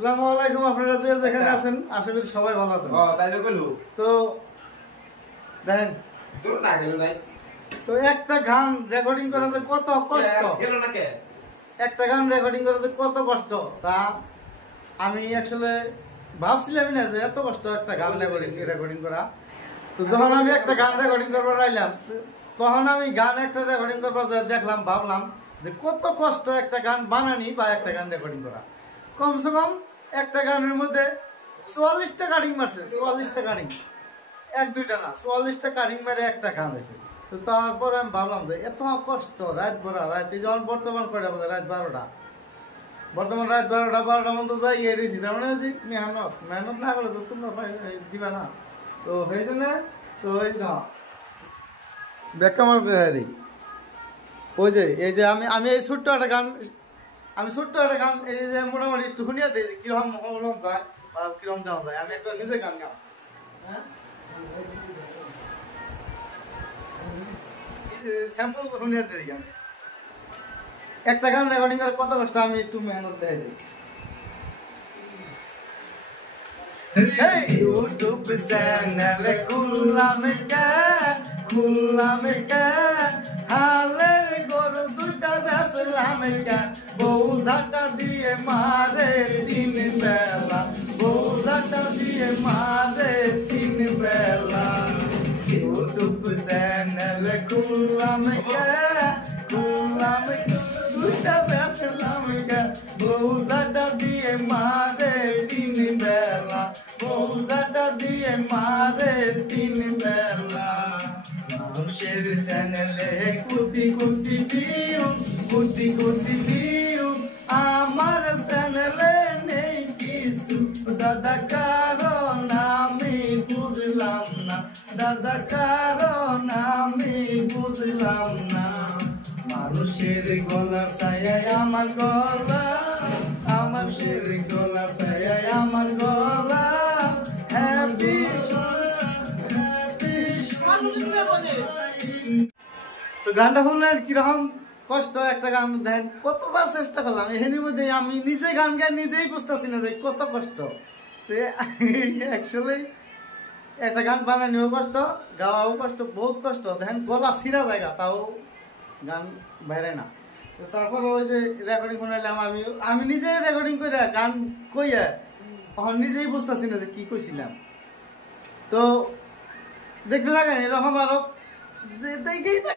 আসসালামু আলাইকুম। আপনারা যে যেখানে আছেন আশা করি সবাই ভালো আছেন। তাইলে কইলু তো দেখেন তোর না গেল নাই তো একটা গান রেকর্ডিং করা যে কত কষ্ট, গেল না কে একটা গান রেকর্ডিং করা যে কত কষ্ট তা আমি আসলে ভাবছিলাম না যে এত কষ্ট একটা গান রেকর্ডিং করা। তো যখন আমি একটা গান রেকর্ডিং করবার আইলাম তখন আমি গান একটা রেকর্ডিং করবার দেখলাম, ভাবলাম যে কত কষ্ট একটা গান বানানি বা একটা গান রেকর্ডিং করা। কমসে কম একটা গানের মধ্যে 44টা কাটিং মারছে, 44টা কাটিং, এক দুইটা না, 44টা কাটিং মারে একটা গান হয়েছে। তো তারপর আমি ভাবলাম যে এত কষ্ট, রাত ভরা, রাতে যখন বর্তমান কয়টা বাজে, রাত 12টা, বর্তমান রাত 12টা মতো যাই রয়েছি। তার মানে হচ্ছে মেহনত না করলে তো তোমরা দিবা না। তো সেই জন্য তো এই ব্যাখ্যা মারতে দিই ওই যে এই যে আমি এই ছোট্ট একটা গান, এই যে মোটামুটি একটু শুনিয়ে দিই কিরকম যায় বা কিরকম যাওয়া যায়। আমি একটা নিজে গান গাও, স্যাম্পল শুনিয়ে দিই গান। একটা গান রেকর্ডিং করার কত কষ্ট আমি একটু মেহনত দিয়ে দিই। ইউটিউব চ্যানেল খুললাম কে হালের গরু দুইটা বেচলাম কে, বউঝাটা দিয়ে মারে 3 বেলা, বউঝাটা দিয়ে মারে 3 বেলা। ইউটিউব চ্যানেল খুললাম কে দুইটা বেচলাম কে, বউঝাটা দিয়ে মারে 3 বেলা, বউঝাটা দিয়ে মারে 3 বেলা। মানুষের চ্যানেলে কোটি কোটি ভিউ, আমার চ্যানেলে নেই কিছু দাদা, কারণ আমি বুঝলাম না, দাদা কারণ আমি বুঝলাম না। মানুষের গলার ছায়ায় আমার গলা, মানুষের গলার ছায়ায় আমার গলা, হ্যাপি তো গানটা শুনলেন কিরকম কষ্ট। একটা গান দেখেন কতবার চেষ্টা করলাম, এখানের মধ্যে আমি নিজে গান গাই নিজেই বুঝতেছি না যে কত কষ্ট। অ্যাকচুয়ালি একটা গান বানানিও কষ্ট, গাওয়াও কষ্ট, বহুত কষ্ট। দেখেন গলা ছিঁড়া জায়গা তাও গান বাইরে না। তো তারপর ওই যে রেকর্ডিং শুনাইলাম, আমি নিজে রেকর্ডিং করে গান কইয়া তখন নিজেই বুঝতেছি না যে কি কইছিলাম। তো দেখতে থাকেন এরকম আরো দেখেই